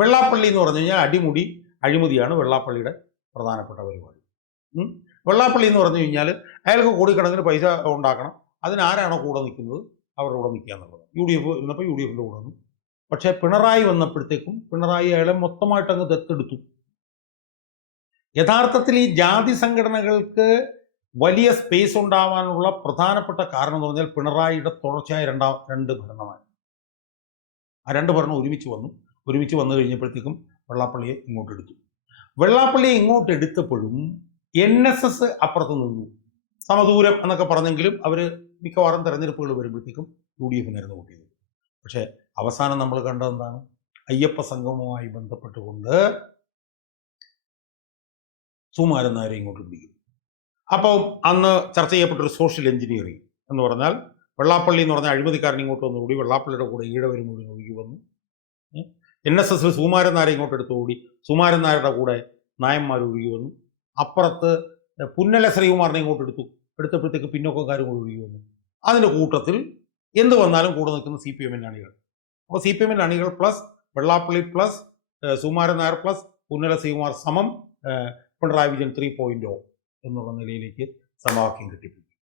വെള്ളാപ്പള്ളി എന്ന് പറഞ്ഞു കഴിഞ്ഞാൽ അടിമുടി അഴിമതിയാണ് വെള്ളാപ്പള്ളിയുടെ പ്രധാനപ്പെട്ട പരിപാടി. വെള്ളാപ്പള്ളി എന്ന് പറഞ്ഞു കഴിഞ്ഞാൽ അയാൾക്ക് കോടിക്കണക്കിന് പൈസ ഉണ്ടാക്കണം, അതിനാരാണോ കൂടെ നിൽക്കുന്നത് അവരുടെ കൂടെ നിൽക്കുക എന്നുള്ളത്. UDF ഇരുന്നപ്പോൾ UDFിൻ്റെ കൂടെ നിന്നു. പക്ഷേ പിണറായി വന്നപ്പോഴത്തേക്കും പിണറായി അയാളെ മൊത്തമായിട്ട് അങ്ങ് ദത്തെടുത്തു. യഥാർത്ഥത്തിൽ ഈ ജാതി സംഘടനകൾക്ക് വലിയ സ്പേസ് ഉണ്ടാവാനുള്ള പ്രധാനപ്പെട്ട കാരണം എന്ന് പറഞ്ഞാൽ പിണറായിയുടെ തുടർച്ചയായ രണ്ട് ഭരണമാണ്. ആ രണ്ട് ഭരണം ഒരുമിച്ച് വന്നു കഴിഞ്ഞപ്പോഴത്തേക്കും വെള്ളാപ്പള്ളിയെ ഇങ്ങോട്ട് എടുത്തു. വെള്ളാപ്പള്ളിയെ ഇങ്ങോട്ട് എടുത്തപ്പോഴും NSS അപ്പുറത്ത് നിന്നു. സമദൂരം എന്നൊക്കെ പറഞ്ഞെങ്കിലും അവർ മിക്കവാറും തെരഞ്ഞെടുപ്പുകൾ വരുമ്പോഴത്തേക്കും UDFിനായിരുന്നു വോട്ട് ചെയ്തത്. പക്ഷേ അവസാനം നമ്മൾ കണ്ടതെന്താണ്? അയ്യപ്പ സംഗമവുമായി ബന്ധപ്പെട്ടുകൊണ്ട് സുകുമാരൻ നായരെ ഇങ്ങോട്ട് പിടിക്കും. അപ്പോൾ അന്ന് ചർച്ച ചെയ്യപ്പെട്ടൊരു സോഷ്യൽ എഞ്ചിനീയറിംഗ് എന്ന് പറഞ്ഞാൽ വെള്ളാപ്പള്ളി എന്ന് പറഞ്ഞാൽ അഴിമതിക്കാരൻ ഇങ്ങോട്ട് വന്നുകൂടി, വെള്ളാപ്പള്ളിയുടെ കൂടെ ഈഴവരും കൂടി ഒഴുകി വന്നു. NSSൽ സുകുമാരൻ നായരെ ഇങ്ങോട്ട് എടുത്തുകൂടി, സുകുമാരൻ നായരുടെ കൂടെ നായന്മാർ ഒഴുകി വന്നു. അപ്പുറത്ത് പുന്നല ശ്രീകുമാറിനെ ഇങ്ങോട്ട് എടുത്തപ്പോഴത്തേക്ക് പിന്നോക്കക്കാരും കൂടി ഒഴുകി വന്നു. അതിൻ്റെ കൂട്ടത്തിൽ എന്ത് വന്നാലും കൂടെ നിൽക്കുന്ന CPMൻ്റെ അണികൾ. അപ്പോൾ CPMൻ്റെ അണികൾ plus Vellappally plus Sukumaran Nair plus Punnala Sreekumar സമം പിണറായി വിജയൻ 3.0 എന്നുള്ള നിലയിലേക്ക് സമവാക്യം കിട്ടി.